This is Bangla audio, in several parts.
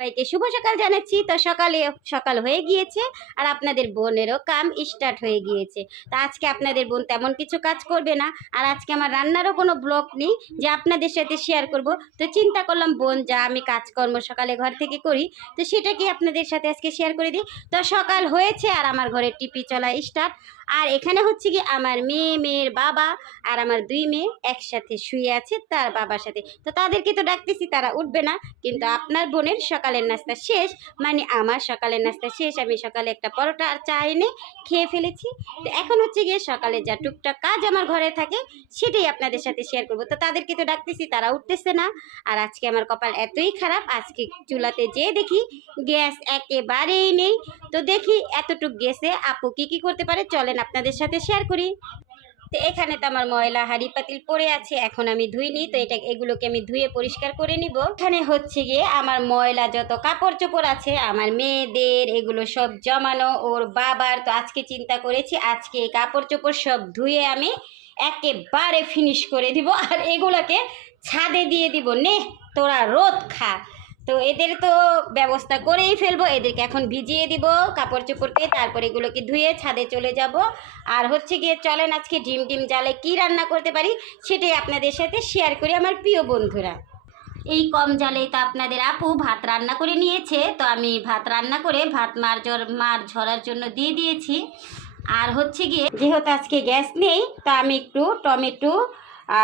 সবাইকে শুভ সকাল জানাচ্ছি। তো সকালে সকাল হয়ে গিয়েছে আর আপনাদের বোনেরও কাম স্টার্ট হয়ে গিয়েছে। তো আজকে আপনাদের বোন তেমন কিছু কাজ করবে না, আর আজকে আমার রান্নারও কোনো ব্লগ নেই যে আপনাদের সাথে শেয়ার করব। তো চিন্তা করলাম বোন যা আমি কাজকর্ম সকালে ঘর থেকে করি, তো সেটাকে আপনাদের সাথে আজকে শেয়ার করে দিই। তো সকাল হয়েছে আর আমার ঘরে টিপি চলা স্টার্ট। আর এখানে হচ্ছে কি আমার মেয়ের বাবা আর আমার দুই মেয়ে একসাথে শুয়ে আছে তার বাবার সাথে। তো তাদেরকে তো ডাকতেছি, তারা উঠবে না, কিন্তু আপনার বোনের সকালের নাস্তা শেষ, মানে আমার সকালের নাস্তা শেষ। আমি সকালে একটা পরোটা আর চা এনে খেয়ে ফেলেছি। তো এখন হচ্ছে গিয়ে সকালে যা টুকটাক কাজ আমার ঘরে থাকে সেটাই আপনাদের সাথে শেয়ার করবো। তো তাদেরকে তো ডাকতেছি, তারা উঠতেছে না। আর আজকে আমার কপাল এতই খারাপ, আজকে চুলাতে যেয়ে দেখি গ্যাস একেবারেই নেই। তো দেখি এতটুক গ্যাসে আপু কি করতে পারে, চলেন আপনাদের সাথে শেয়ার করি। তো এখানে তো আমার ময়লা হাঁড়ি পাতিল পড়ে আছে, এখন আমি ধুইনি। তো এগুলোকে আমি ধুয়ে পরিষ্কার করে নিব। এখানে হচ্ছে গিয়ে আমার ময়লা যত কাপড় চোপড় আছে আমার মেয়েদের, এগুলো সব জমানো ওর বাবার। তো আজকে চিন্তা করেছি আজকে এই কাপড় চোপড় সব ধুয়ে আমি একেবারে ফিনিশ করে দিব, আর এগুলোকে ছাদে দিয়ে দিব। নে তোরা রোদ খা। তো এদের তো ব্যবস্থা করেই ফেলবো, এদেরকে এখন ভিজিয়ে দিব কাপড় চোপড়কে, তারপর এগুলোকে ধুয়ে ছাদে চলে যাব। আর হচ্ছে গিয়ে চলেন আজকে ডিম জালে কি রান্না করতে পারি সেটাই আপনাদের সাথে শেয়ার করি আমার প্রিয় বন্ধুরা। এই কম জালে তো আপনাদের আপু ভাত রান্না করে নিয়েছে। তো আমি ভাত রান্না করে ভাত মার ঝরার জন্য দিয়ে দিয়েছি। আর হচ্ছে গিয়ে যেহেতু আজকে গ্যাস নেই, তো আমি একটু টমেটো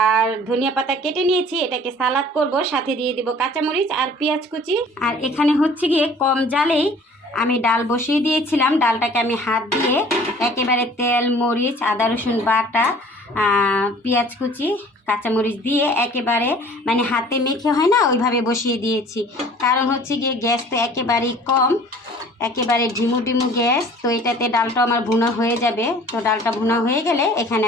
আর ধনিয়া পাতা কেটে নিয়েছি, এটাকে সালাদ করব, সাথে দিয়ে দিব কাঁচামরিচ আর পেঁয়াজ কুচি। আর এখানে হচ্ছে গিয়ে কম জালেই আমি ডাল বসিয়ে দিয়েছিলাম। ডালটাকে আমি হাত দিয়ে একেবারে তেল মরিচ আদা রসুন বাটা পেঁয়াজ কুচি কাঁচামরিচ দিয়ে একেবারে মানে হাতে মেখে হয় না ওইভাবে বসিয়ে দিয়েছি। কারণ হচ্ছে গিয়ে গ্যাস তো একেবারেই কম, একেবারে ঢিমু গ্যাস। তো এটাতে ডালটা আমার ভুনা হয়ে যাবে। তো ডালটা ভুনা হয়ে গেলে এখানে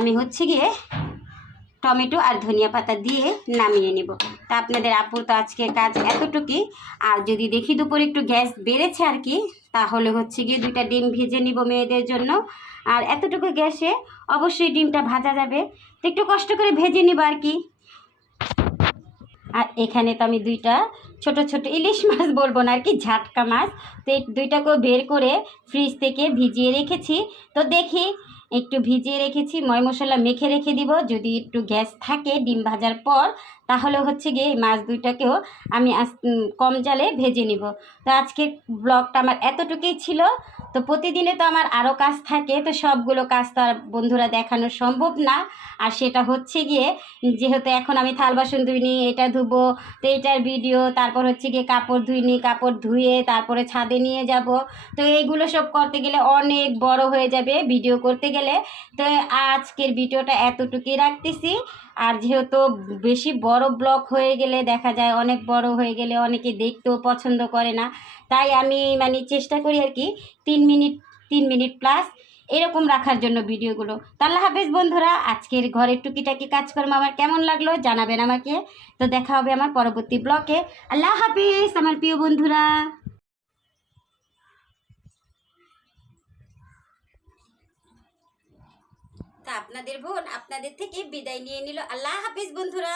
আমি হচ্ছে গিয়ে টমেটো আর ধনিয়া পাতা দিয়ে নামিয়ে নেব। তা আপনাদের আপুর তো আজকে কাজ এতটুকুই। আর যদি দেখি দুপুরে একটু গ্যাস বেড়েছে আর কি, তাহলে হচ্ছে গিয়ে 2টা ডিম ভেজে নিব মেয়েদের জন্য। আর এতটুকু গ্যাসে অবশ্যই ডিমটা ভাজা যাবে, তো একটু কষ্ট করে ভেজে নিব আর কি। আর এখানে তো আমি 2টা ছোট ছোট ইলিশ মাছ বলবো না আর কি, ঝাটকা মাছ। তো এই 2টাকেও বের করে ফ্রিজ থেকে ভিজিয়ে রেখেছি। তো দেখি একটু ভিজিয়ে রেখেছি, ময় মশলা মেখে রেখে দিব, যদি একটু গ্যাস থাকে ডিম ভাজার পর তাহলে হচ্ছে গিয়ে এই মাছ 2টাকেও আমি কম জালে ভেজে নিব। তো আজকে ব্লগটা আমার এতটুকুই ছিল। তো প্রতিদিনে তো আমার আরও কাজ থাকে, তো সবগুলো কাজ তো আর বন্ধুরা দেখানো সম্ভব না। আর সেটা হচ্ছে গিয়ে যেহেতু এখন আমি থাল বাসন ধুইনি, এটা ধুবো, তো এটার ভিডিও, তারপর হচ্ছে গিয়ে কাপড় ধুইনি, কাপড় ধুয়ে তারপরে ছাদে নিয়ে যাব। তো এইগুলো সব করতে গেলে অনেক বড় হয়ে যাবে ভিডিও করতে গেলে। তো আজকের ভিডিওটা এতটুকুই রাখতেছি। আর যেহেতু বেশি বড় ব্লগ হয়ে গেলে দেখা যায় অনেক বড় হয়ে গেলে অনেকে দেখতেও পছন্দ করে না, তাই আমি মানে চেষ্টা করি আর কি 3 মিনিট প্লাস এরকম রাখার জন্য ভিডিওগুলো। তো আল্লাহ হাফেজ বন্ধুরা, আজকের ঘরের টুকিটাকি কাজকর্ম আমার কেমন লাগলো জানাবেন আমাকে। তো দেখা হবে আমার পরবর্তী ব্লগে। আল্লাহ হাফেজ আমার প্রিয় বন্ধুরা। তা আপনাদের বোন আপনাদের থেকে বিদায় নিয়ে নিল। আল্লাহ হাফেজ বন্ধুরা।